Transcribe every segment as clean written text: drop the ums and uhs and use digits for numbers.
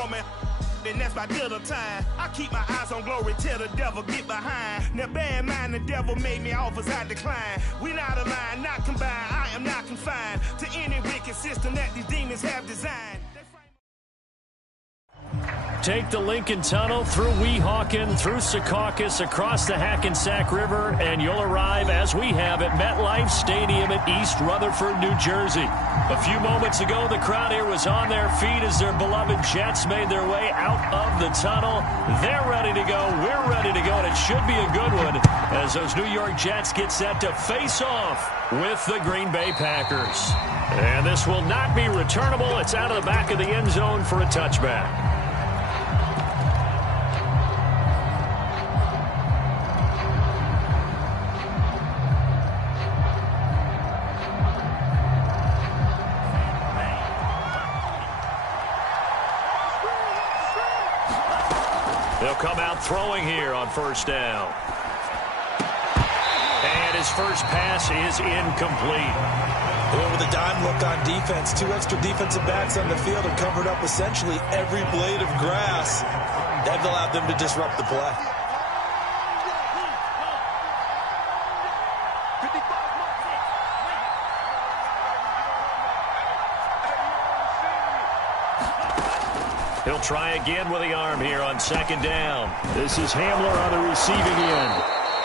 want me, then that's my dinner time. I keep my eyes on glory till the devil get behind. Now bad mind, the devil made me offers I decline. We not aligned, not combined. I am not confined to any wicked system that these demons have designed. Take the Lincoln Tunnel through Weehawken, through Secaucus, across the Hackensack River, and you'll arrive, as we have, at MetLife Stadium at East Rutherford, New Jersey. A few moments ago, the crowd here was on their feet as their beloved Jets made their way out of the tunnel. They're ready to go. We're ready to go, and it should be a good one as those New York Jets get set to face off with the Green Bay Packers. And this will not be returnable. It's out of the back of the end zone for a touchback. They'll come out throwing here on first down. And his first pass is incomplete. With a dime look on defense, 2 extra defensive backs on the field have covered up essentially every blade of grass. That allowed them to disrupt the play. He'll try again with the arm here on second down. This is Hamler on the receiving end.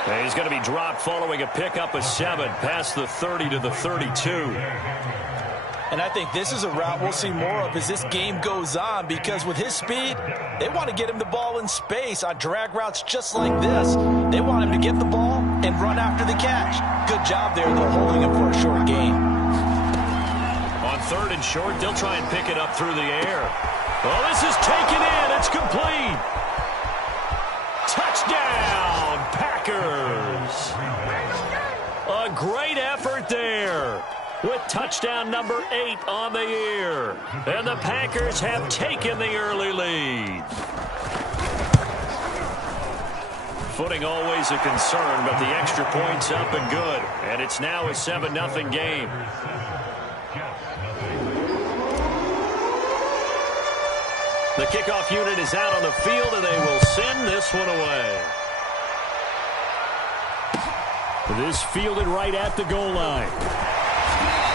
And he's going to be dropped following a pickup of 7 past the 30 to the 32. And I think this is a route we'll see more of as this game goes on, because with his speed, they want to get him the ball in space on drag routes just like this. They want him to get the ball and run after the catch. Good job there, though, holding him for a short gain. On third and short, they'll try and pick it up through the air. Well, this is taken in. It's complete. Touchdown, Packers. A great effort there with touchdown number 8 on the year. And the Packers have taken the early lead. Footing always a concern, but the extra point's up and good. And it's now a 7-0 game. The kickoff unit is out on the field, and they will send this one away. This fielded right at the goal line.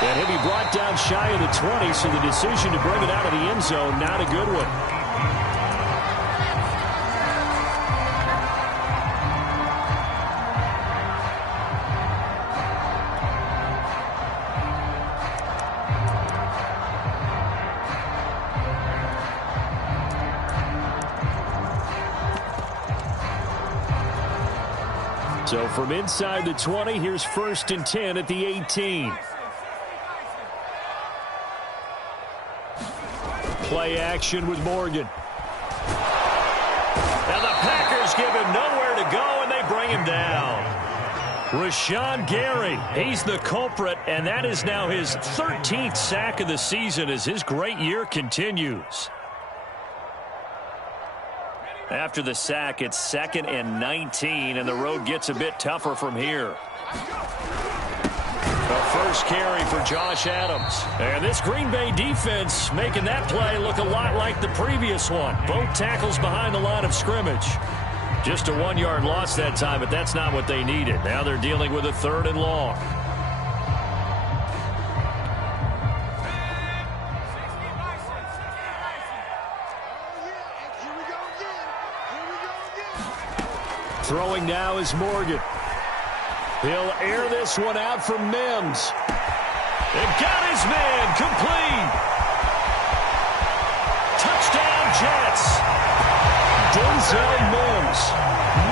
And he'll be brought down shy of the 20, so the decision to bring it out of the end zone, not a good one. So from inside the 20, here's 1st and 10 at the 18. Play action with Morgan. Now the Packers give him nowhere to go, and they bring him down. Rashawn Gary, he's the culprit, and that is now his 13th sack of the season as his great year continues. After the sack, it's 2nd and 19, and the road gets a bit tougher from here. The first carry for Josh Adams. And this Green Bay defense making that play look a lot like the previous one. Both tackles behind the line of scrimmage. Just a 1-yard loss that time, but that's not what they needed. Now they're dealing with a 3rd and long. Throwing now is Morgan. He'll air this one out from Mims. And got his man complete. Touchdown Jets. Denzel Mims,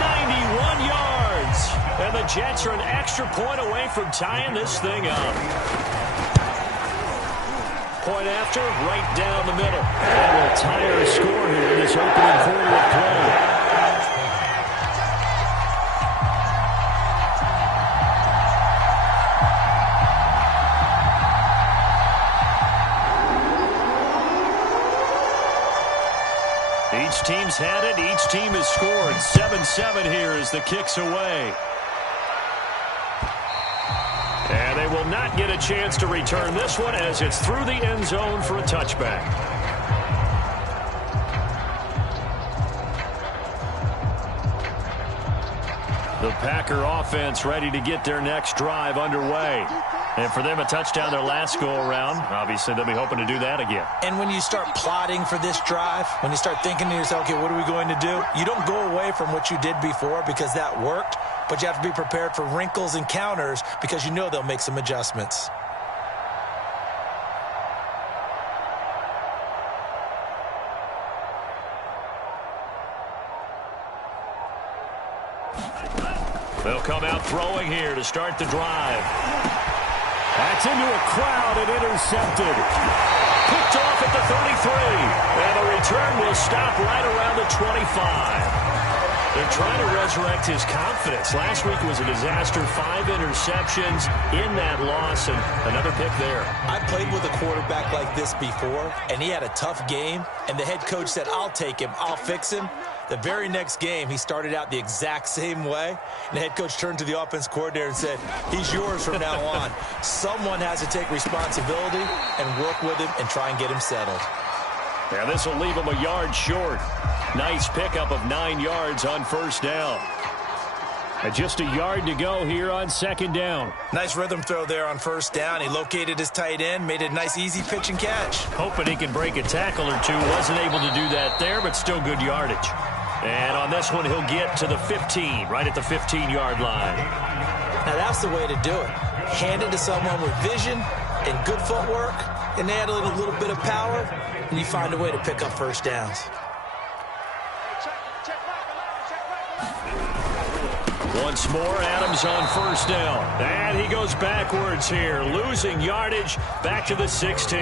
91 yards. And the Jets are an extra point away from tying this thing up. Point after, right down the middle. And we'll tie our score here in this opening quarter of play. Each team's had it. Each team has scored. 7-7 here as the kick's away. And they will not get a chance to return this one as it's through the end zone for a touchback. The Packer offense ready to get their next drive underway. And for them, a touchdown their last go-around. Obviously, they'll be hoping to do that again. And when you start plotting for this drive, when you start thinking to yourself, okay, what are we going to do? You don't go away from what you did before because that worked, but you have to be prepared for wrinkles and counters because you know they'll make some adjustments. They'll come out throwing here to start the drive. That's into a crowd and intercepted. Picked off at the 33. And the return will stop right around the 25. They're trying to resurrect his confidence. Last week was a disaster. 5 interceptions in that loss, and another pick there. I played with a quarterback like this before, and he had a tough game, and the head coach said, I'll take him, I'll fix him. The very next game, he started out the exact same way, and the head coach turned to the offense coordinator and said, he's yours from now on. Someone has to take responsibility and work with him and try and get him settled. Yeah, this will leave him a yard short. Nice pickup of 9 yards on first down. And just a yard to go here on second down. Nice rhythm throw there on first down. He located his tight end, made a nice easy pitch and catch. Hoping he can break a tackle or two. Wasn't able to do that there, but still good yardage. And on this one, he'll get to the 15, right at the 15-yard line. Now, that's the way to do it. Hand it to someone with vision and good footwork, and add a little bit of power, and you find a way to pick up first downs. Once more, Adams on first down. And he goes backwards here, losing yardage back to the 16.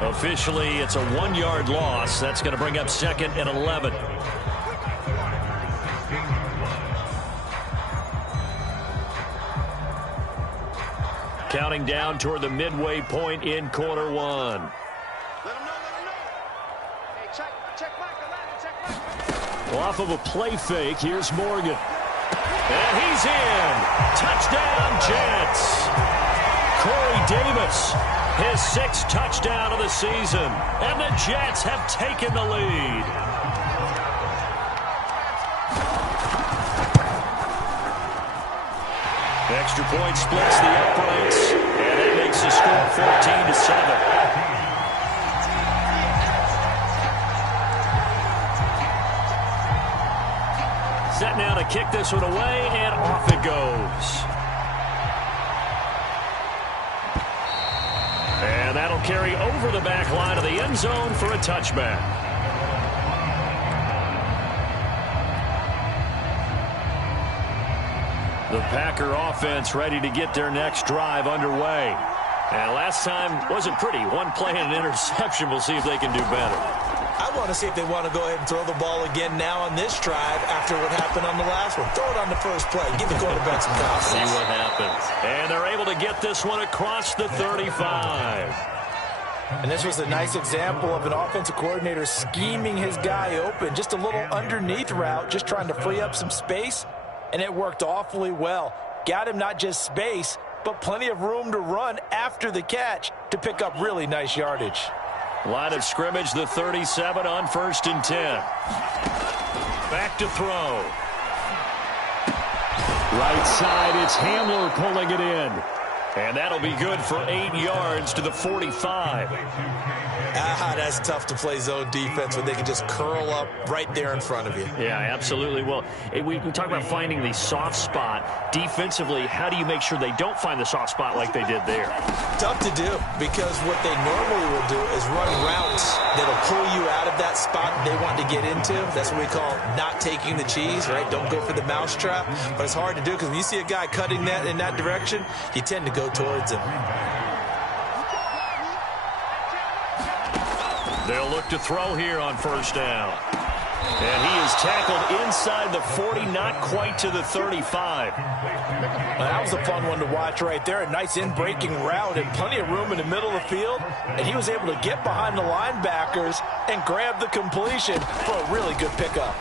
Officially, it's a 1-yard loss. That's going to bring up 2nd and 11. Counting down toward the midway point in quarter one. Well, off of a play fake, here's Morgan. And he's in. Touchdown, Jets. Corey Davis, his 6th touchdown of the season. And the Jets have taken the lead. Extra point splits the uprights. And that makes the score 14-7. Set now to kick this one away, and off it goes. And that'll carry over the back line of the end zone for a touchback. The Packer offense ready to get their next drive underway. And last time wasn't pretty. One play and an interception. We'll see if they can do better. I want to see if they want to go ahead and throw the ball again now on this drive after what happened on the last one. Throw it on the first play. Give the quarterback some confidence. See what happens. And they're able to get this one across the 35. And this was a nice example of an offensive coordinator scheming his guy open. Just a little underneath route, just trying to free up some space. And it worked awfully well. Got him not just space, but plenty of room to run after the catch to pick up really nice yardage. Line of scrimmage, the 37 on 1st and 10. Back to throw. Right side, it's Hamler pulling it in. And that'll be good for 8 yards to the 45. That's tough to play zone defense when they can just curl up right there in front of you. Yeah, absolutely. Well, we talk about finding the soft spot. Defensively, how do you make sure they don't find the soft spot like they did there? Tough to do, because what they normally will do is run routes that'll pull you out of that spot they want to get into. That's what we call not taking the cheese, right? Don't go for the mousetrap. But it's hard to do because when you see a guy cutting that in that direction, you tend to go towards him. They'll look to throw here on first down. And he is tackled inside the 40, not quite to the 35. That was a fun one to watch right there. A nice in-breaking route and plenty of room in the middle of the field. And he was able to get behind the linebackers and grab the completion for a really good pickup.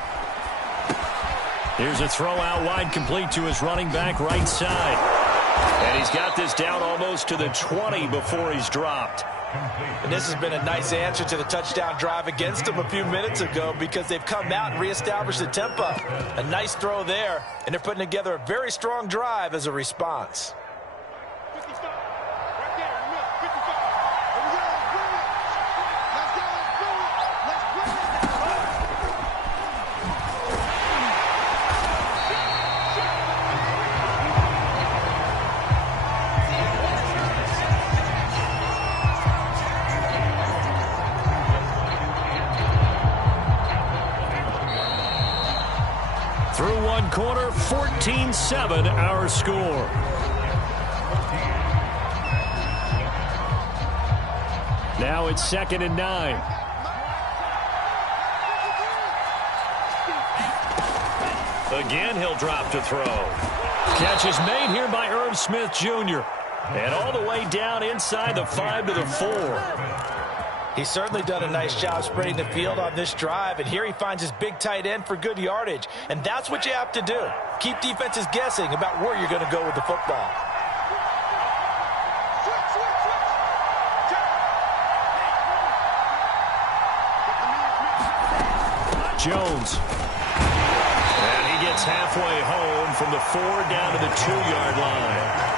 Here's a throw out wide, complete to his running back right side. And he's got this down almost to the 20 before he's dropped. And this has been a nice answer to the touchdown drive against them a few minutes ago because they've come out and reestablished the tempo. A nice throw there, and they're putting together a very strong drive as a response. Through one quarter, 14-7 our score. Now it's 2nd and 9. Again, he'll drop to throw. Catch is made here by Irv Smith Jr. And all the way down inside the 5 to the 4. He's certainly done a nice job spreading the field on this drive, and here he finds his big tight end for good yardage. And that's what you have to do. Keep defenses guessing about where you're going to go with the football. Jones. And he gets halfway home from the 4 down to the 2-yard line.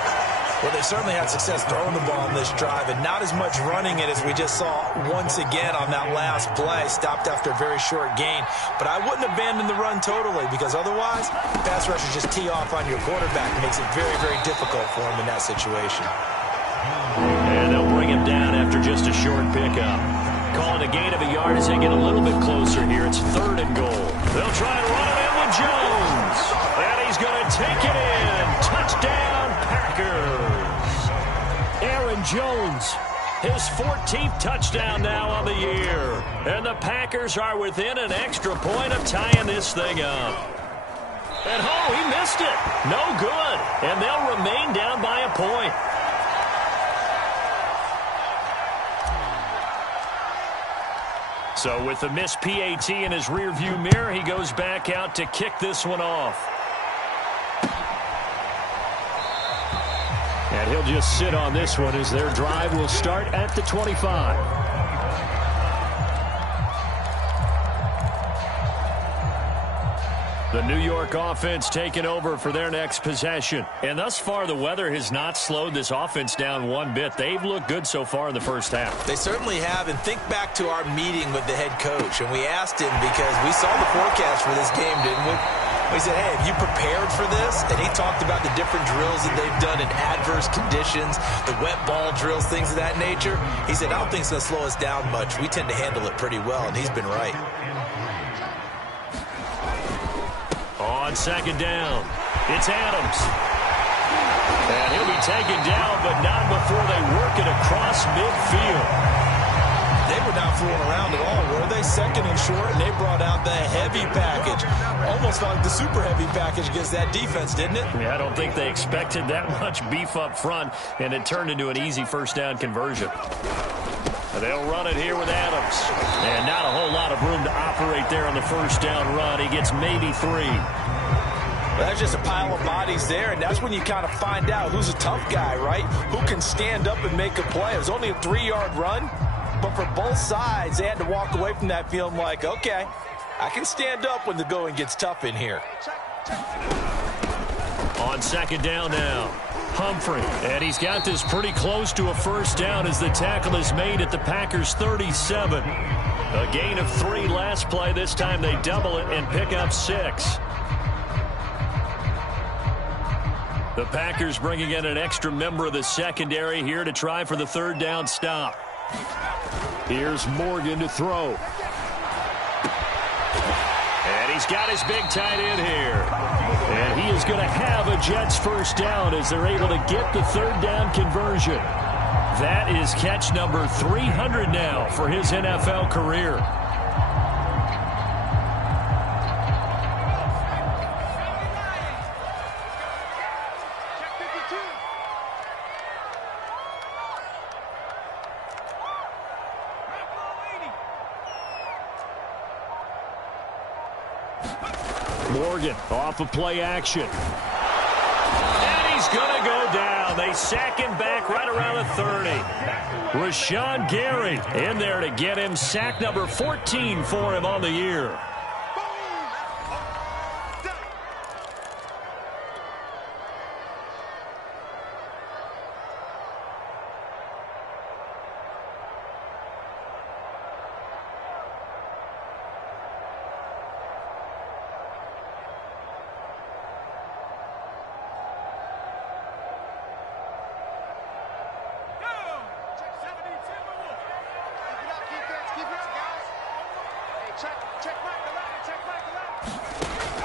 Well, they certainly had success throwing the ball in this drive, and not as much running it as we just saw once again on that last play. Stopped after a very short gain. But I wouldn't abandon the run totally, because otherwise, pass rushers just tee off on your quarterback. It makes it very, very difficult for him in that situation. And they'll bring him down after just a short pickup. Calling a gain of a yard as they get a little bit closer here. It's 3rd and goal. They'll try and run it in with Jones. And he's going to take it in. Touchdown, Packers. Aaron Jones, his 14th touchdown now on the year. And the Packers are within an extra point of tying this thing up. And he missed it. No good. And they'll remain down by a point. So with the missed PAT in his rearview mirror, he goes back out to kick this one off. And he'll just sit on this one as their drive will start at the 25. The New York offense taking over for their next possession. And thus far, the weather has not slowed this offense down one bit. They've looked good so far in the first half. They certainly have. And think back to our meeting with the head coach. And we asked him, because we saw the forecast for this game, didn't we? We said, hey, have you prepared for this? And he talked about the different drills that they've done in adverse conditions, the wet ball drills, things of that nature. He said, I don't think it's going to slow us down much. We tend to handle it pretty well, and he's been right. On 2nd down, it's Adams. And he'll be taken down, but not before they work it across midfield. They were not fooling around at all, were they? 2nd and short, and they brought out the heavy package. Almost like the super heavy package against that defense, didn't it? Yeah, I don't think they expected that much beef up front, and it turned into an easy first down conversion. They'll run it here with Adams. And not a whole lot of room to operate there on the first down run. He gets maybe 3. Well, that's just a pile of bodies there, and that's when you kind of find out who's a tough guy, right? Who can stand up and make a play. It was only a 3-yard run, but for both sides, they had to walk away from that feeling like, okay, I can stand up when the going gets tough in here. On 2nd down now, Humphrey. And he's got this pretty close to a first down as the tackle is made at the Packers' 37. A gain of 3 last play. This time they double it and pick up 6. The Packers bringing in an extra member of the secondary here to try for the 3rd down stop. Here's Morgan to throw. And he's got his big tight end here. And he is going to have a Jets first down as they're able to get the 3rd down conversion. That is catch number 300 now for his NFL career. Morgan off of play action. And he's going to go down. down. They sack him back right around the 30. Rashawn Gary in there to get him sack number 14 for him on the year.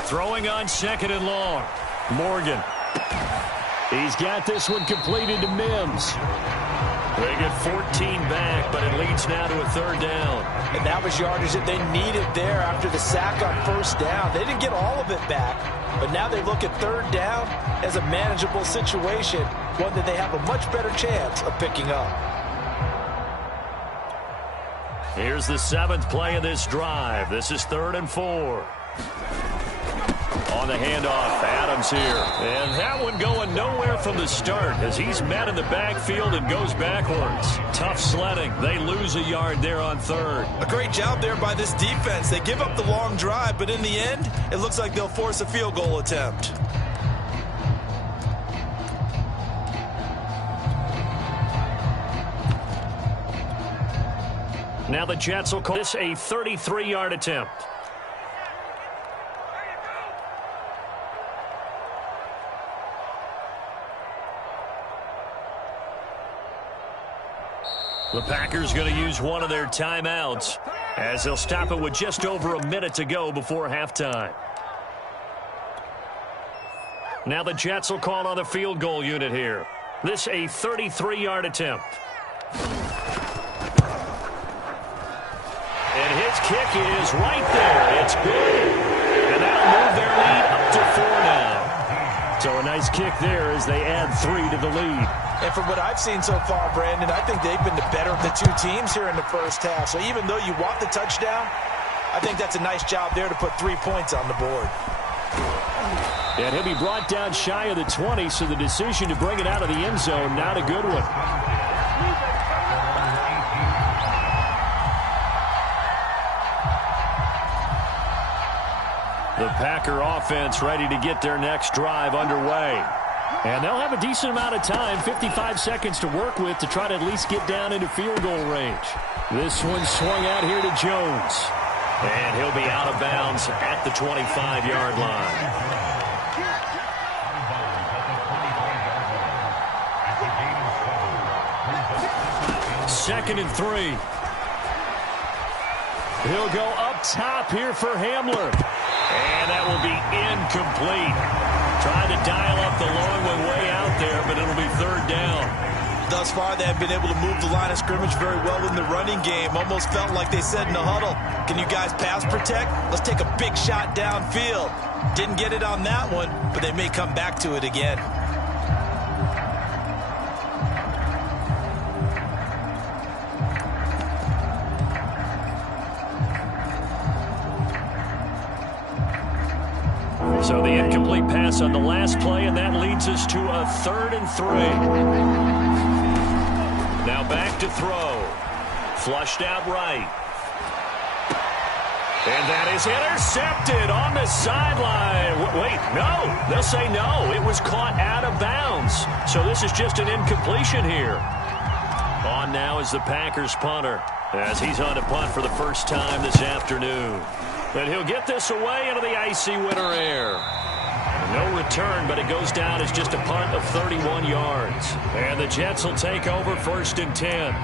Throwing on second and long. Morgan. He's got this one completed to Mims. They get 14 back, but it leads now to a third down. And that was yardage that they needed there after the sack on first down. They didn't get all of it back, but now they look at third down as a manageable situation, one that they have a much better chance of picking up. Here's the 7th play of this drive. This is 3rd and 4. On the handoff, Adams here. And that one going nowhere from the start as he's met in the backfield and goes backwards. Tough sledding. They lose a yard there on 3rd. A great job there by this defense. They give up the long drive, but in the end, it looks like they'll force a field goal attempt. Now the Jets will call this a 33-yard attempt. The Packers going to use one of their timeouts as they'll stop it with just over a minute to go before halftime. Now the Jets will call on the field goal unit here. This a 33-yard attempt. And his kick is right there. It's good. And that'll move their lead up to 4 now. So a nice kick there as they add 3 to the lead. And from what I've seen so far, Brandon, I think they've been the better of the two teams here in the first half. So even though you want the touchdown, I think that's a nice job there to put 3 points on the board. And he'll be brought down shy of the 20, so the decision to bring it out of the end zone, not a good one. The Packer offense ready to get their next drive underway. And they'll have a decent amount of time, 55 seconds to work with to try to at least get down into field goal range. This one swung out here to Jones. And he'll be out of bounds at the 25-yard line. Second and 3. He'll go up top here for Hamler. And that will be incomplete. Trying to dial up the long one way out there, but it'll be third down. Thus far, they have been able to move the line of scrimmage very well in the running game. Almost felt like they said in the huddle, can you guys pass protect? Let's take a big shot downfield. Didn't get it on that one, but they may come back to it again. So the incomplete pass on the last play, and that leads us to a 3rd and 3. Now back to throw. Flushed out right. And that is intercepted on the sideline. Wait, no. They'll say no. It was caught out of bounds. So this is just an incompletion here. On now is the Packers punter as he's on to punt for the first time this afternoon. And he'll get this away into the icy winter air. No return, but it goes down as just a punt of 31 yards. And the Jets will take over 1st and 10.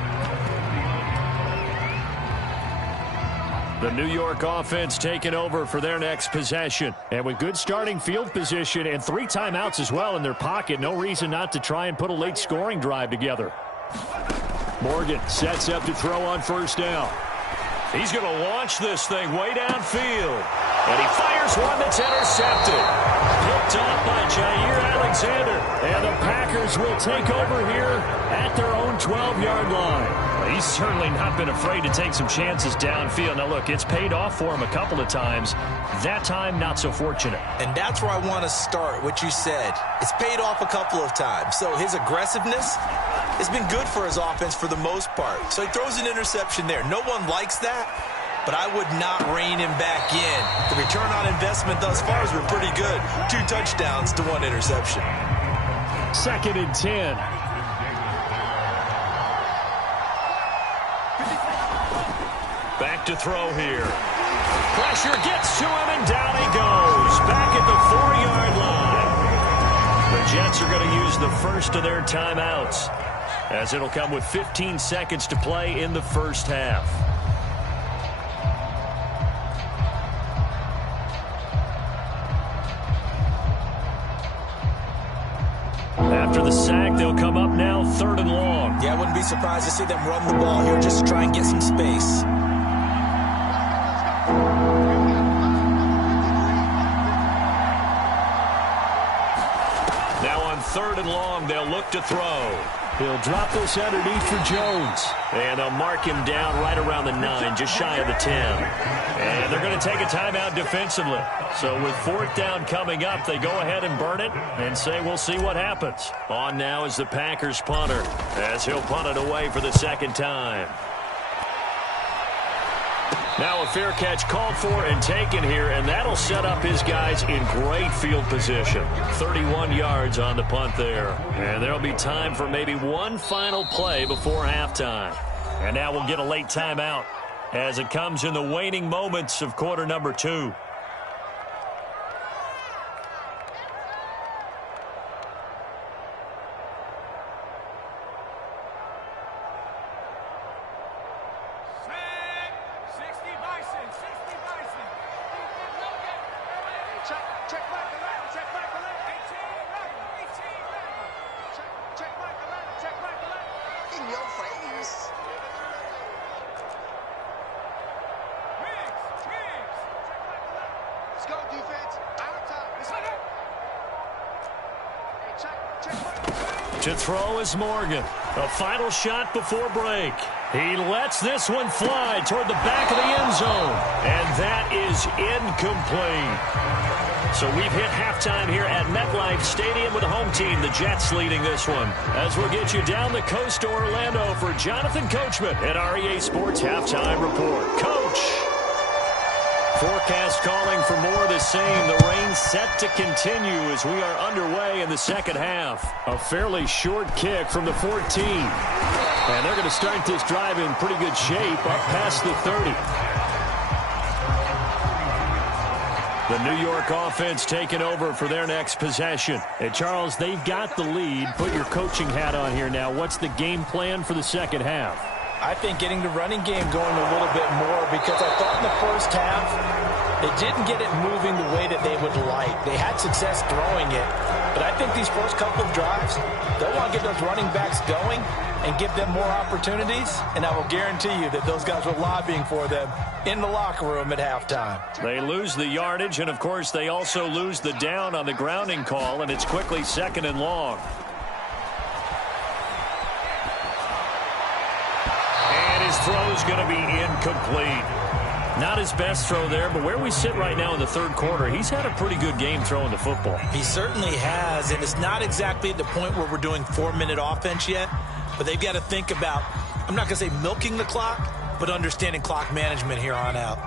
The New York offense taking over for their next possession. And with good starting field position and 3 timeouts as well in their pocket, no reason not to try and put a late scoring drive together. Morgan sets up to throw on first down. He's going to launch this thing way downfield. And he fires one that's intercepted. Picked off by Jair Alexander. And the Packers will take over here at their own 12-yard line. He's certainly not been afraid to take some chances downfield. Now, look, it's paid off for him a couple of times. That time, not so fortunate. And that's where I want to start, what you said. It's paid off a couple of times. So his aggressiveness has been good for his offense for the most part. So he throws an interception there. No one likes that, but I would not rein him back in. The return on investment thus far has been pretty good. 2 touchdowns to 1 interception. 2nd and 10. Back to throw here. Pressure gets to him, and down he goes. Back at the 4-yard line. The Jets are going to use the first of their timeouts, as it'll come with 15 seconds to play in the first half. After the sack, they'll come up now 3rd and long. Yeah, I wouldn't be surprised to see them run the ball here just to try and get some space. Now on 3rd and long, they'll look to throw. He'll drop this underneath for Jones. And they'll mark him down right around the 9, just shy of the 10. And they're going to take a timeout defensively. So with 4th down coming up, they go ahead and burn it and say we'll see what happens. On now is the Packers punter, as he'll punt it away for the 2nd time. Now a fair catch called for and taken here, and that'll set up his guys in great field position. 31 yards on the punt there. And there'll be time for maybe one final play before halftime. And now we'll get a late timeout as it comes in the waning moments of quarter number 2. To throw is Morgan. A final shot before break. He lets this one fly toward the back of the end zone. And that is incomplete. So we've hit halftime here at MetLife Stadium with the home team, the Jets, leading this one. As we'll get you down the coast to Orlando for Jonathan Coachman at REA Sports Halftime Report. Coach! Forecast calling for more of the same. The rain set to continue as we are underway in the second half. A fairly short kick from the 14. And they're going to start this drive in pretty good shape up past the 30. The New York offense taking over for their next possession. And Charles, they've got the lead. Put your coaching hat on here now. What's the game plan for the second half? I think getting the running game going a little bit more, because I thought in the first half they didn't get it moving the way that they would like. They had success throwing it, but I think these first couple of drives, they'll want to get those running backs going and give them more opportunities, and I will guarantee you that those guys were lobbying for them in the locker room at halftime. They lose the yardage, and of course they also lose the down on the grounding call, and it's quickly 2nd and long. His throw is going to be incomplete. Not his best throw there, but where we sit right now in the 3rd quarter, he's had a pretty good game throwing the football. He certainly has, and it's not exactly at the point where we're doing 4-minute offense yet, but they've got to think about, I'm not going to say milking the clock, but understanding clock management here on out.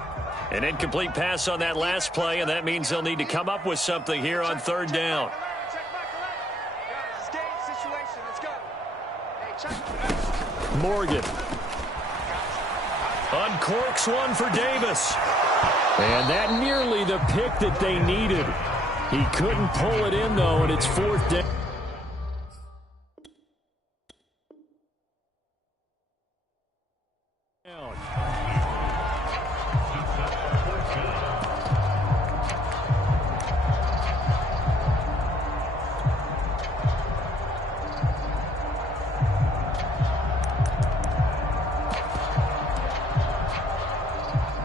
An incomplete pass on that last play, and that means they'll need to come up with something here on 3rd down. Morgan uncorks one for Davis. And that nearly the pick that they needed. He couldn't pull it in, though, and it's 4th down.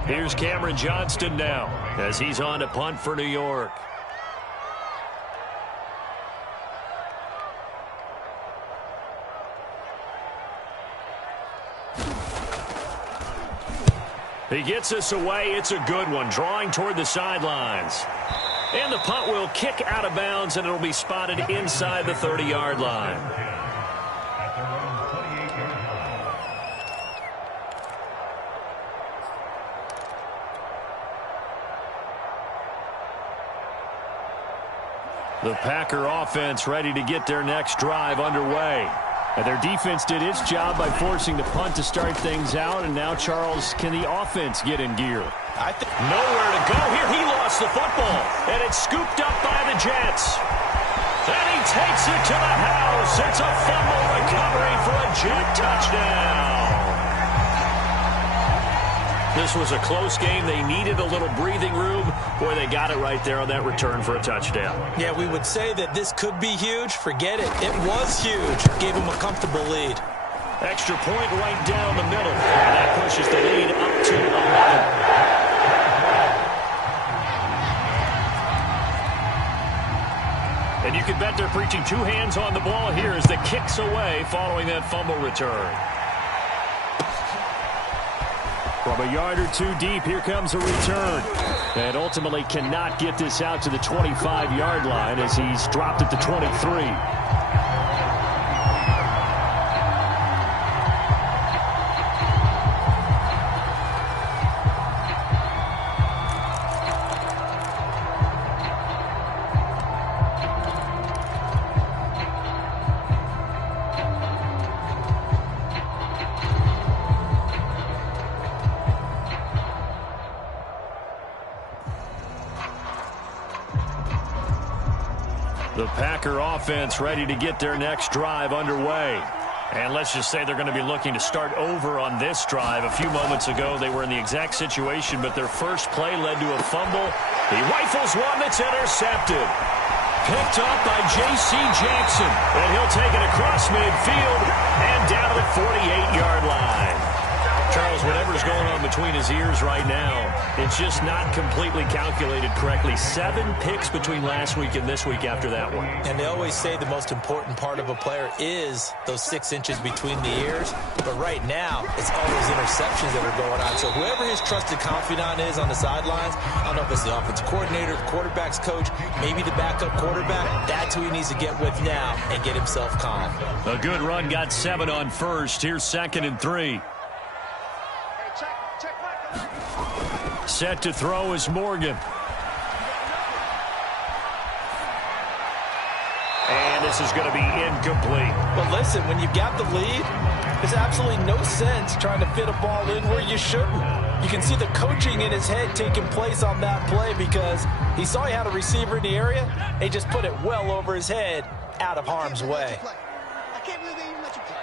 Here's Cameron Johnston now as he's on to punt for New York. He gets us away. It's a good one, drawing toward the sidelines. And the punt will kick out of bounds, and it'll be spotted inside the 30-yard line. The Packer offense ready to get their next drive underway. And their defense did its job by forcing the punt to start things out. And now, Charles, can the offense get in gear? Nowhere to go here. He lost the football. And it's scooped up by the Jets. And he takes it to the house. It's a fumble recovery for a Jet touchdown. This was a close game. They needed a little breathing room. Boy, they got it right there on that return for a touchdown. Yeah, we would say that this could be huge. Forget it. It was huge. Gave him a comfortable lead. Extra point right down the middle. And that pushes the lead up to 11. And you can bet they're preaching two hands on the ball here as the kick's away following that fumble return. From a yard or two deep, here comes a return. And ultimately cannot get this out to the 25-yard line as he's dropped at the 23. The Packer offense ready to get their next drive underway. And let's just say they're going to be looking to start over on this drive. A few moments ago, they were in the exact situation, but their first play led to a fumble. He rifles one that's intercepted. Picked up by J.C. Jackson. And he'll take it across midfield and down to the 48-yard line. Charles, whatever's going on between his ears right now, it's just not completely calculated correctly. 7 picks between last week and this week after that one. And they always say the most important part of a player is those 6 inches between the ears. But right now, it's all those interceptions that are going on. So whoever his trusted confidant is on the sidelines, I don't know if it's the offensive coordinator, the quarterback's coach, maybe the backup quarterback, that's who he needs to get with now and get himself calm. A good run, got 7 on first. Here's 2nd and 3. Set to throw is Morgan. And this is going to be incomplete. Well, listen, when you've got the lead, there's absolutely no sense trying to fit a ball in where you shouldn't. You can see the coaching in his head taking place on that play because he saw he had a receiver in the area. He just put it well over his head, out of harm's way. I can't believe they even let you play.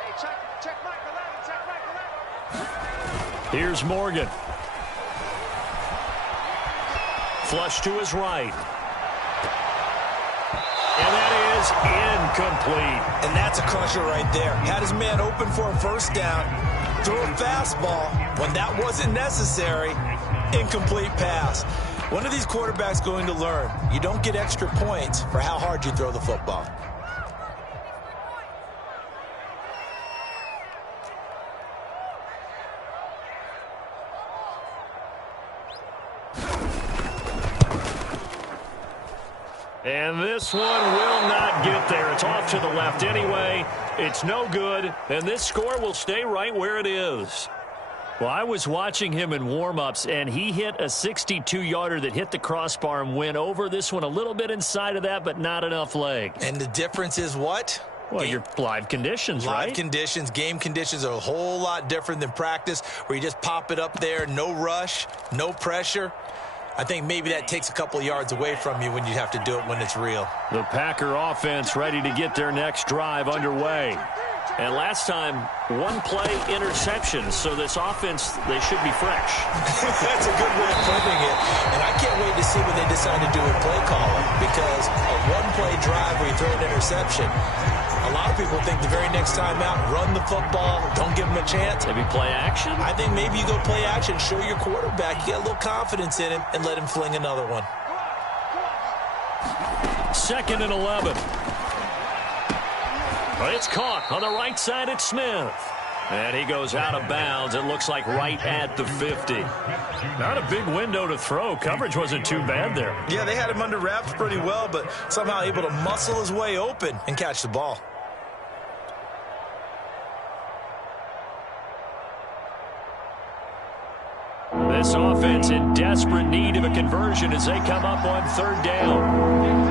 Hey, check Mike 11, check Mike 11. Here's Morgan. Flush to his right. And that is incomplete. And that's a crusher right there. Had his man open for a first down. Threw a fastball when that wasn't necessary. Incomplete pass. One of these quarterbacks going to learn. You don't get extra points for how hard you throw the football. And this one will not get there. It's off to the left anyway. It's no good, and this score will stay right where it is. Well, I was watching him in warm-ups, and he hit a 62-yarder that hit the crossbar and went over. This one a little bit inside of that, but not enough leg. And the difference is what? Well, your live conditions, right? Live conditions, game conditions are a whole lot different than practice, where you just pop it up there, no rush, no pressure. I think maybe that takes a couple of yards away from you when you have to do it when it's real. The Packer offense ready to get their next drive underway. And last time, 1-play interception, so this offense, they should be fresh. That's a good way of putting it. And I can't wait to see what they decide to do with play calling, because a 1-play drive where you throw an interception, a lot of people think the very next time out, run the football, don't give them a chance. Maybe play action? I think maybe you go play action, show your quarterback, get a little confidence in him, and let him fling another one. 2nd and 11. It's caught on the right side. It's Smith. And he goes out of bounds. It looks like right at the 50. Not a big window to throw. Coverage wasn't too bad there. Yeah, they had him under wraps pretty well, but somehow able to muscle his way open and catch the ball. This offense in desperate need of a conversion as they come up on third down.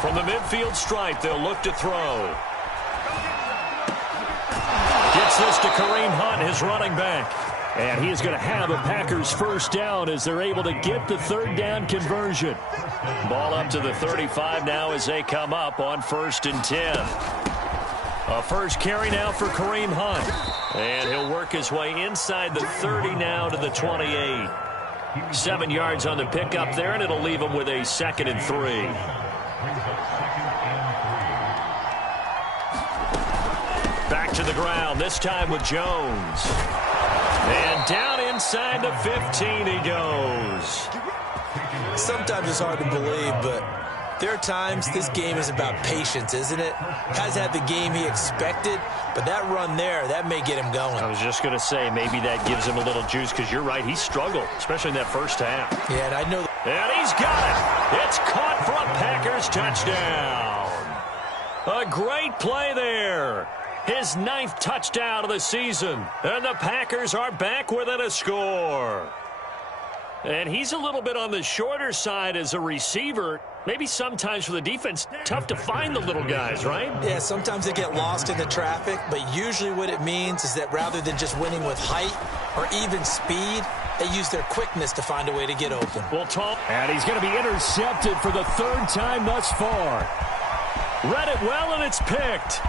From the midfield stripe, they'll look to throw. Gets this to Kareem Hunt, his running back. And he is going to have a Packers first down as they're able to get the third down conversion. Ball up to the 35 now as they come up on 1st and 10. A first carry now for Kareem Hunt. And he'll work his way inside the 30 now to the 28. 7 yards on the pickup there, and it'll leave him with a 2nd and 3. Back to the ground, this time with Jones. And down inside the 15 he goes. Sometimes it's hard to believe, but there are times this game is about patience, isn't it? Hasn't had the game he expected, but that run there, that may get him going. I was just going to say, maybe that gives him a little juice, because you're right, he struggled, especially in that first half. Yeah, and I know. And he's got it. It's caught for a Packers touchdown. A great play there. His 9th touchdown of the season. And the Packers are back within a score. And he's a little bit on the shorter side as a receiver. Maybe sometimes for the defense, tough to find the little guys, right? Yeah, sometimes they get lost in the traffic, but usually what it means is that rather than just winning with height or even speed, they use their quickness to find a way to get open. Well, Tom, and he's going to be intercepted for the 3rd time thus far. Read it well, and it's picked.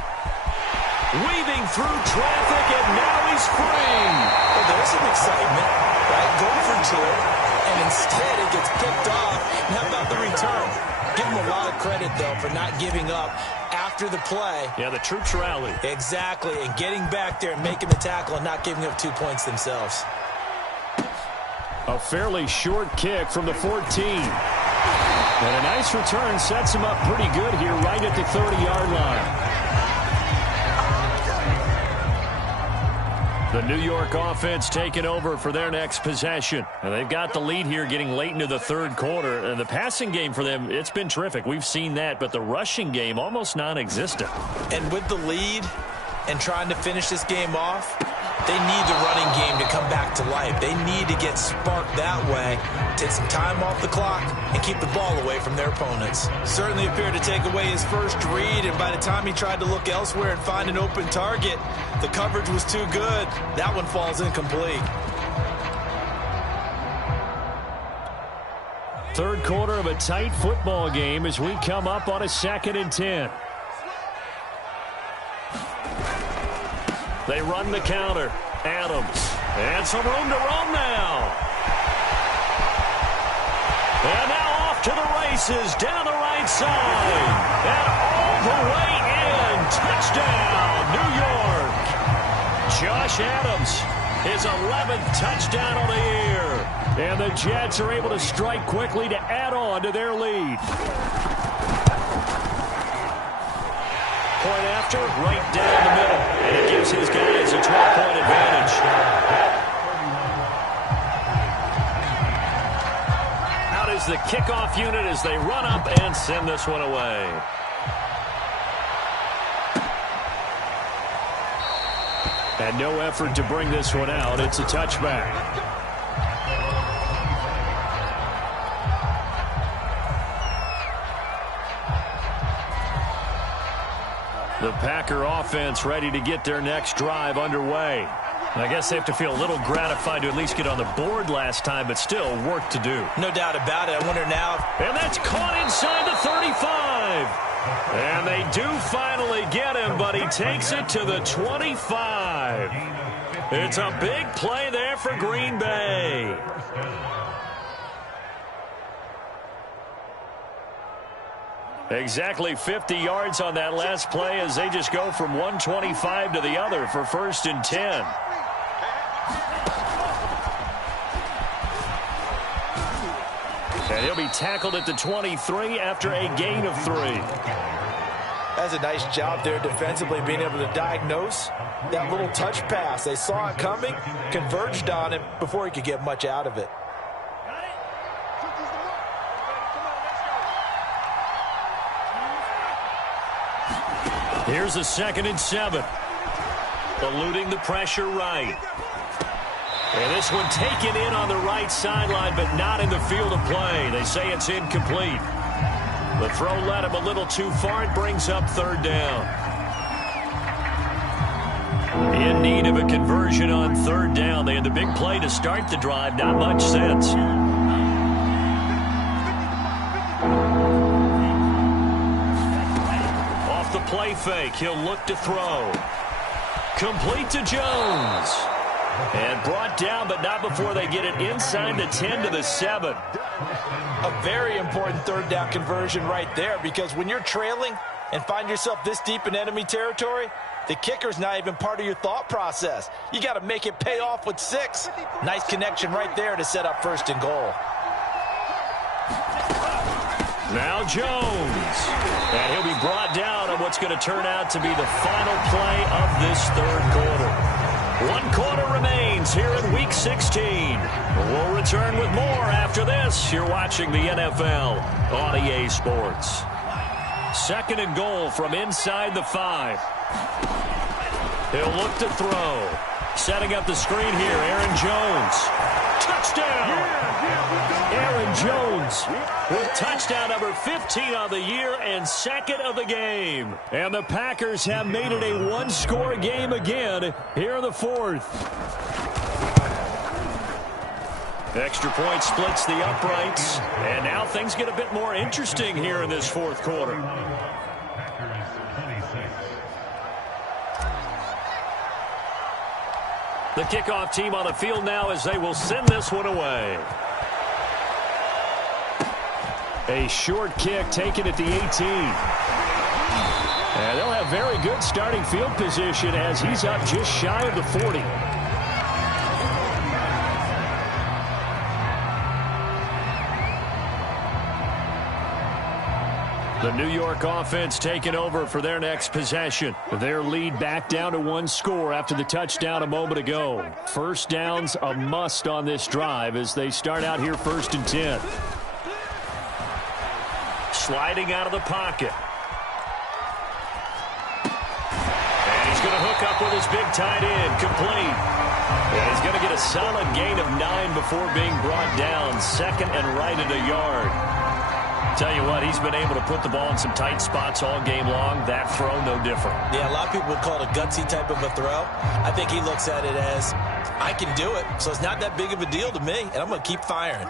Weaving through traffic, and now he's free. Well, there's some excitement, right? Going for 2, and instead it gets picked off. And how about the return? Give him a lot of credit, though, for not giving up after the play. Yeah, the troops rallied. Exactly, and getting back there and making the tackle and not giving up 2 points themselves. A fairly short kick from the 14. And a nice return sets him up pretty good here right at the 30-yard line. The New York offense taking over for their next possession. And they've got the lead here getting late into the 3rd quarter. And the passing game for them, it's been terrific. We've seen that. But the rushing game, almost non-existent. And with the lead and trying to finish this game off, they need the running game to come back to life. They need to get sparked that way, take some time off the clock, and keep the ball away from their opponents. Certainly appeared to take away his first read, and by the time he tried to look elsewhere and find an open target, the coverage was too good. That one falls incomplete. 3rd quarter of a tight football game as we come up on a 2nd and 10. They run the counter. Adams. And some room to roam now. And now off to the races down the right side. And all the way in. Touchdown, New York. Josh Adams, his 11th touchdown of the year. And the Jets are able to strike quickly to add on to their lead. Point after, right down the middle. And it gives his guys a 12-point advantage. Out is the kickoff unit as they run up and send this one away. And no effort to bring this one out. It's a touchback. The Packer offense ready to get their next drive underway. I guess they have to feel a little gratified to at least get on the board last time, but still work to do. No doubt about it. I wonder now. And that's caught inside the 35. And they do finally get him, but he takes it to the 25. It's a big play there for Green Bay. Exactly 50 yards on that last play as they just go from 125 to the other for 1st and 10. And he'll be tackled at the 23 after a gain of 3. That's a nice job there defensively, being able to diagnose that little touch pass. They saw it coming, converged on him before he could get much out of it. Here's a 2nd and 7. Eluding the pressure right. And this one taken in on the right sideline, but not in the field of play. They say it's incomplete. The throw led him a little too far. It brings up 3rd down. In need of a conversion on 3rd down. They had the big play to start the drive. Not much sense. Off the play fake. He'll look to throw. Complete to Jones. And brought down, but not before they get it inside the 10 to the 7. A very important 3rd down conversion right there, because when you're trailing and find yourself this deep in enemy territory, the kicker's not even part of your thought process. You got to make it pay off with 6. Nice connection right there to set up 1st and goal. Now Jones. And he'll be brought down on what's going to turn out to be the final play of this 3rd quarter. 1 quarter remains here in Week 16. We'll return with more after this. You're watching the NFL on EA Sports. 2nd and goal from inside the 5. He'll look to throw. Setting up the screen here, Aaron Jones. Touchdown! Aaron Jones with touchdown number 15 on the year and 2nd of the game. And the Packers have made it a 1-score game again here in the 4th. Extra point splits the uprights. And now things get a bit more interesting here in this 4th quarter. The kickoff team on the field now as they will send this one away. A short kick taken at the 18. And they'll have very good starting field position as he's up just shy of the 40. The New York offense taking over for their next possession. Their lead back down to 1 score after the touchdown a moment ago. 1st down's a must on this drive as they start out here 1st and 10. Sliding out of the pocket. And he's going to hook up with his big tight end. Complete. And he's going to get a solid gain of 9 before being brought down. 2nd and right at a yard. Tell you what, he's been able to put the ball in some tight spots all game long. That throw, no different. Yeah, a lot of people would call it a gutsy type of a throw. I think he looks at it as, I can do it, so it's not that big of a deal to me, and I'm going to keep firing.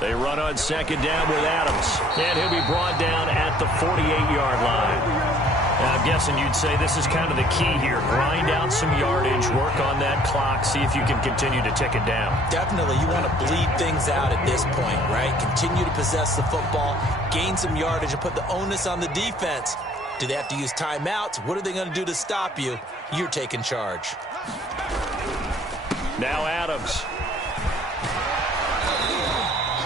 They run on 2nd down with Adams, and he'll be brought down at the 48-yard line. I'm guessing you'd say this is kind of the key here. Grind out some yardage, work on that clock, see if you can continue to tick it down. Definitely. You want to bleed things out at this point, right? Continue to possess the football, gain some yardage, and put the onus on the defense. Do they have to use timeouts? What are they going to do to stop you? You're taking charge. Now Adams.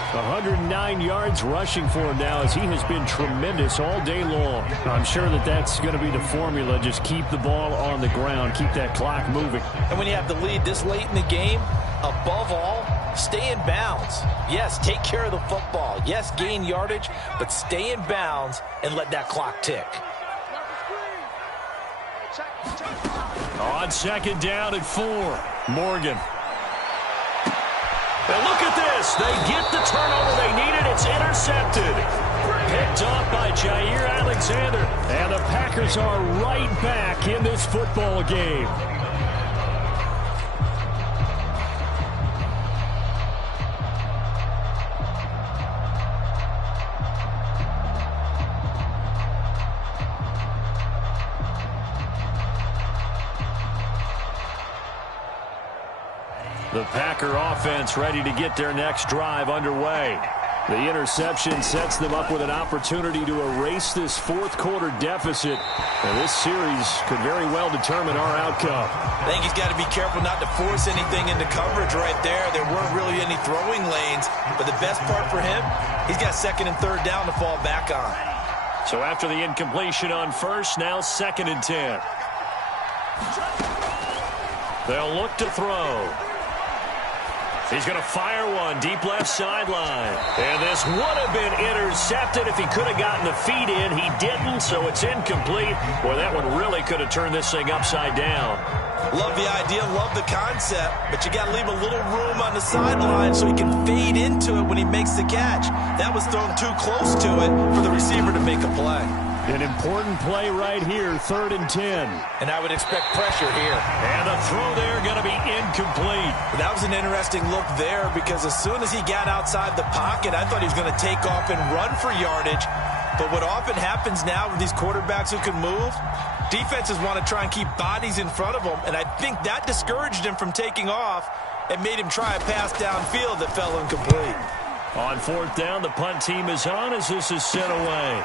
109 yards rushing for him now as he has been tremendous all day long. I'm sure that that's going to be the formula. Just keep the ball on the ground. Keep that clock moving. And when you have the lead this late in the game, above all, stay in bounds. Yes, take care of the football. Yes, gain yardage, but stay in bounds and let that clock tick. On 2nd down at 4, Morgan. And look at this. They get the turnover they needed. It's intercepted. Picked off by Jair Alexander. And the Packers are right back in this football game. The Packer offense ready to get their next drive underway. The interception sets them up with an opportunity to erase this fourth quarter deficit. And this series could very well determine our outcome. I think he's got to be careful not to force anything into coverage right there. There weren't really any throwing lanes. But the best part for him, he's got second and third down to fall back on. So after the incompletion on first, now 2nd and 10. They'll look to throw. He's going to fire one deep left sideline. And this would have been intercepted if he could have gotten the feet in. He didn't, so it's incomplete. Boy, that one really could have turned this thing upside down. Love the idea, love the concept, but you got to leave a little room on the sideline so he can fade into it when he makes the catch. That was thrown too close to it for the receiver to make a play. An important play right here, 3rd and 10. And I would expect pressure here. And the throw there going to be incomplete. That was an interesting look there because as soon as he got outside the pocket, I thought he was going to take off and run for yardage. But what often happens now with these quarterbacks who can move, defenses want to try and keep bodies in front of them, and I think that discouraged him from taking off and made him try a pass downfield that fell incomplete. On 4th down, the punt team is on as this is sent away.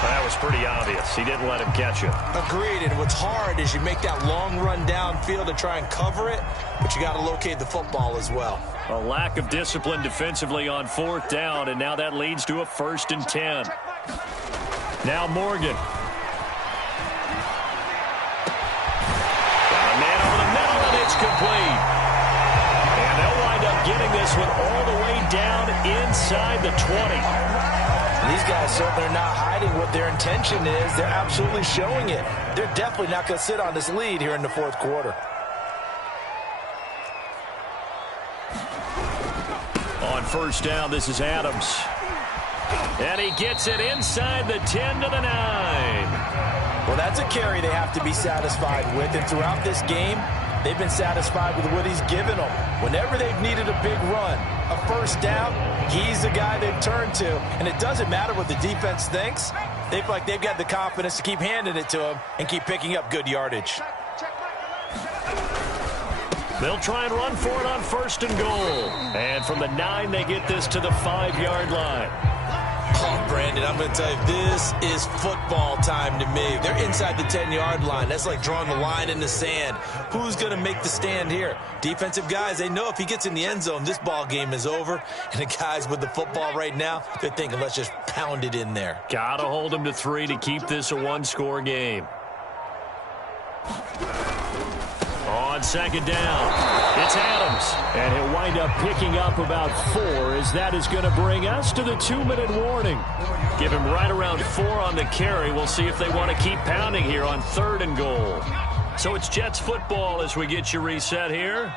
That was pretty obvious. He didn't let him catch it. Agreed, and what's hard is you make that long run downfield to try and cover it, but you got to locate the football as well. A lack of discipline defensively on 4th down, and now that leads to a 1st and 10. Now Morgan. Got a man over the middle, and it's complete. And they'll wind up getting this one all the way down inside the 20. These guys certainly are not hiding what their intention is. They're absolutely showing it. They're definitely not going to sit on this lead here in the 4th quarter. On 1st down, this is Adams. And he gets it inside the 10 to the 9. Well, that's a carry they have to be satisfied with. And throughout this game, they've been satisfied with what he's given them. Whenever they've needed a big run, a 1st down, he's the guy they've turned to. And it doesn't matter what the defense thinks. They feel like they've got the confidence to keep handing it to him and keep picking up good yardage. They'll try and run for it on 1st and goal. And from the 9, they get this to the 5-yard line. Oh, Brandon, I'm going to tell you, this is football time to me. They're inside the 10-yard line. That's like drawing the line in the sand. Who's going to make the stand here? Defensive guys, they know if he gets in the end zone, this ball game is over. And the guys with the football right now, they're thinking, let's just pound it in there. Got to hold them to 3 to keep this a one-score game. On 2nd down, it's Adams. And he'll wind up picking up about 4 as that is going to bring us to the 2-minute warning. Give him right around 4 on the carry. We'll see if they want to keep pounding here on 3rd and goal. So it's Jets football as we get you reset here.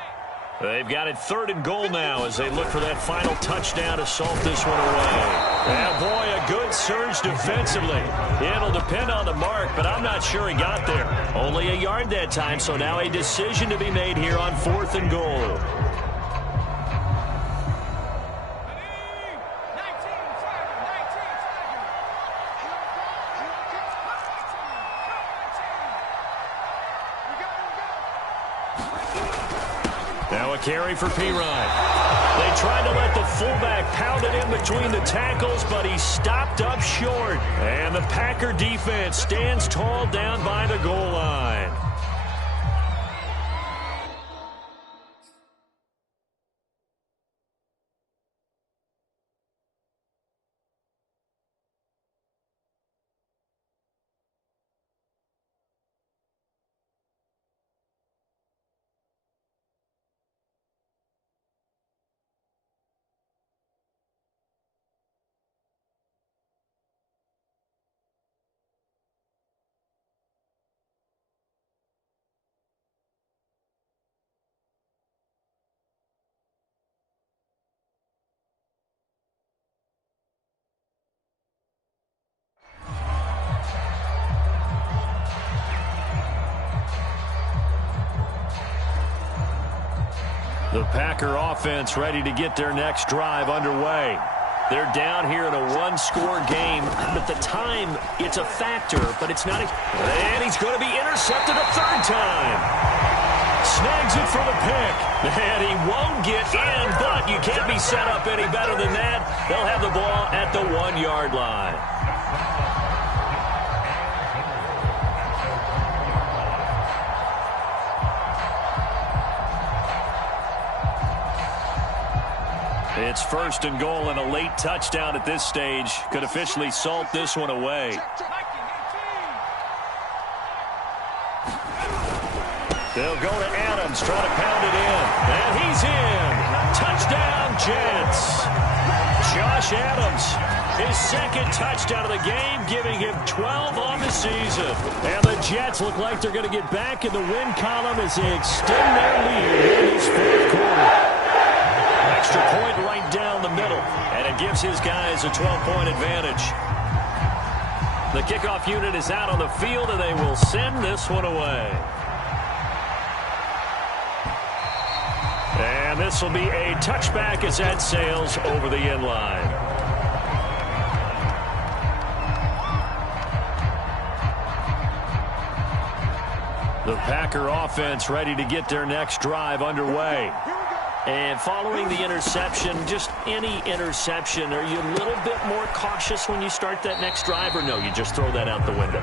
They've got it 3rd and goal now as they look for that final touchdown to salt this one away. And boy, a good surge defensively. It'll depend on the mark, but I'm not sure he got there. Only a yard that time, so now a decision to be made here on 4th and goal. Now a carry for Pirine. They tried to let the fullback pound it in between the tackles, but he stopped up short. And the Packer defense stands tall down by the goal line. The Packer offense ready to get their next drive underway. They're down here in a one-score game, but the time, it's a factor, but it's not. And he's going to be intercepted a third time. Snags it for the pick. And he won't get in, but you can't be set up any better than that. They'll have the ball at the 1-yard line. It's 1st and goal, and a late touchdown at this stage could officially salt this one away. They'll go to Adams, try to pound it in. And he's in. Touchdown, Jets. Josh Adams, his second touchdown of the game, giving him 12 on the season. And the Jets look like they're going to get back in the win column as they extend their lead in this 4th quarter. Extra point right down the middle, and it gives his guys a 12-point advantage. The kickoff unit is out on the field, and they will send this one away. And this will be a touchback as that sails over the end line. The Packer offense ready to get their next drive underway. And following the interception, just any interception, are you a little bit more cautious when you start that next drive, or no, you just throw that out the window?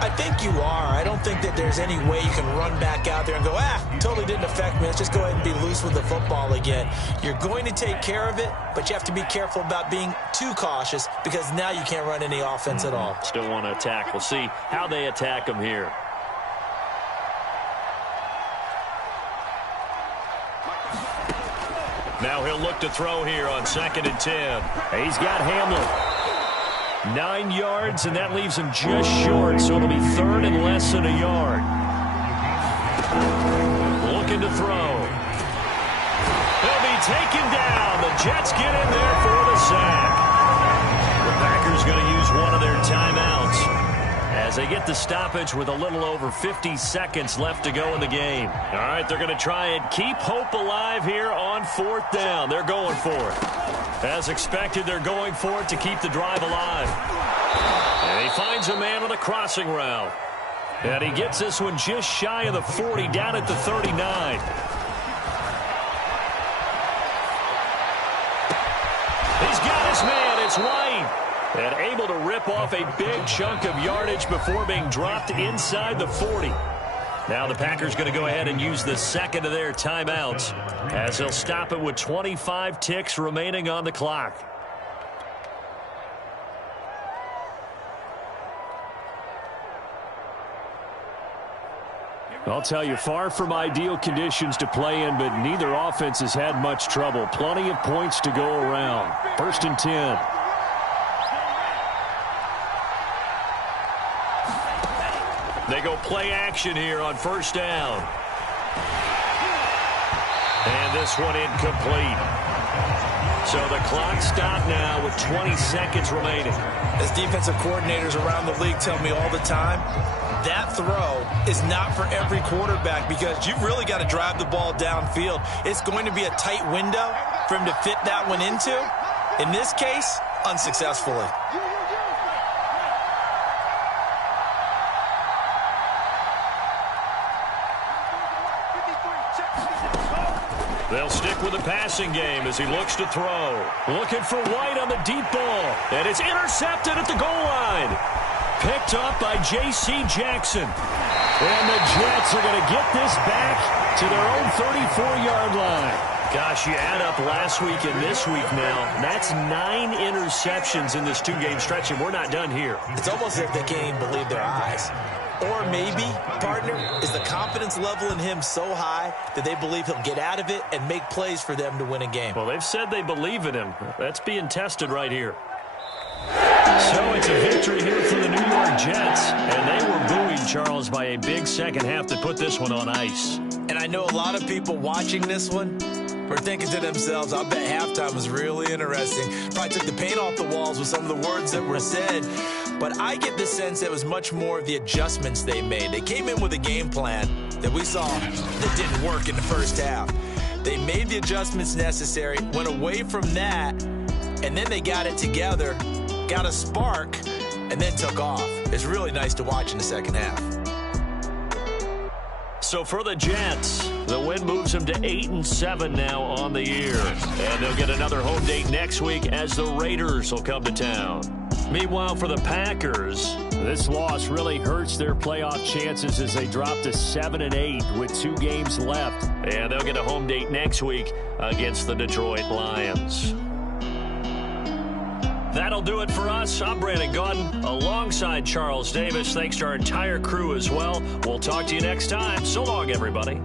I think you are. I don't think that there's any way you can run back out there and go, totally didn't affect me. Let's just go ahead and be loose with the football again. You're going to take care of it, but you have to be careful about being too cautious because now you can't run any offense at all. Still want to attack. We'll see how they attack them here. Now he'll look to throw here on 2nd and 10. He's got Hamlin. 9 yards, and that leaves him just short, so it'll be 3rd and less than a yard. Looking to throw. He'll be taken down. The Jets get in there for the sack. The Packers going to use one of their timeouts as they get the stoppage with a little over 50 seconds left to go in the game. All right, they're going to try and keep hope alive here on 4th down. They're going for it. As expected, they're going for it to keep the drive alive. And he finds a man on the crossing route. And he gets this one just shy of the 40, down at the 39. He's got his man. It's White. And able to rip off a big chunk of yardage before being dropped inside the 40. Now the Packers going to go ahead and use the second of their timeouts as they'll stop it with 25 ticks remaining on the clock. I'll tell you, far from ideal conditions to play in, but neither offense has had much trouble. Plenty of points to go around. 1st and 10. They go play action here on 1st down. And this one incomplete. So the clock stopped now with 20 seconds remaining. As defensive coordinators around the league tell me all the time, that throw is not for every quarterback because you've really got to drive the ball downfield. It's going to be a tight window for him to fit that one into. In this case, unsuccessfully. They'll stick with the passing game as he looks to throw. Looking for White on the deep ball. And it's intercepted at the goal line. Picked up by J.C. Jackson. And the Jets are going to get this back to their own 34-yard line. Gosh, you add up last week and this week now. That's 9 interceptions in this 2-game stretch, and we're not done here. It's almost as if they can't even believe their eyes. Or maybe, partner, is the confidence level in him so high that they believe he'll get out of it and make plays for them to win a game. Well, they've said they believe in him. That's being tested right here. So it's a victory here for the New York Jets. And they were buoyed, Charles, by a big second half that put this one on ice. And I know a lot of people watching this one were thinking to themselves, I bet halftime was really interesting. Probably took the paint off the walls with some of the words that were said. But I get the sense it was much more of the adjustments they made. They came in with a game plan that we saw that didn't work in the first half. They made the adjustments necessary, went away from that, and then they got it together, got a spark, and then took off. It's really nice to watch in the second half. So for the Jets, the win moves them to 8-7 now on the year. And they'll get another home date next week as the Raiders will come to town. Meanwhile, for the Packers, this loss really hurts their playoff chances as they drop to 7-8 with 2 games left. And they'll get a home date next week against the Detroit Lions. That'll do it for us. I'm Brandon Gaudin alongside Charles Davis. Thanks to our entire crew as well. We'll talk to you next time. So long, everybody.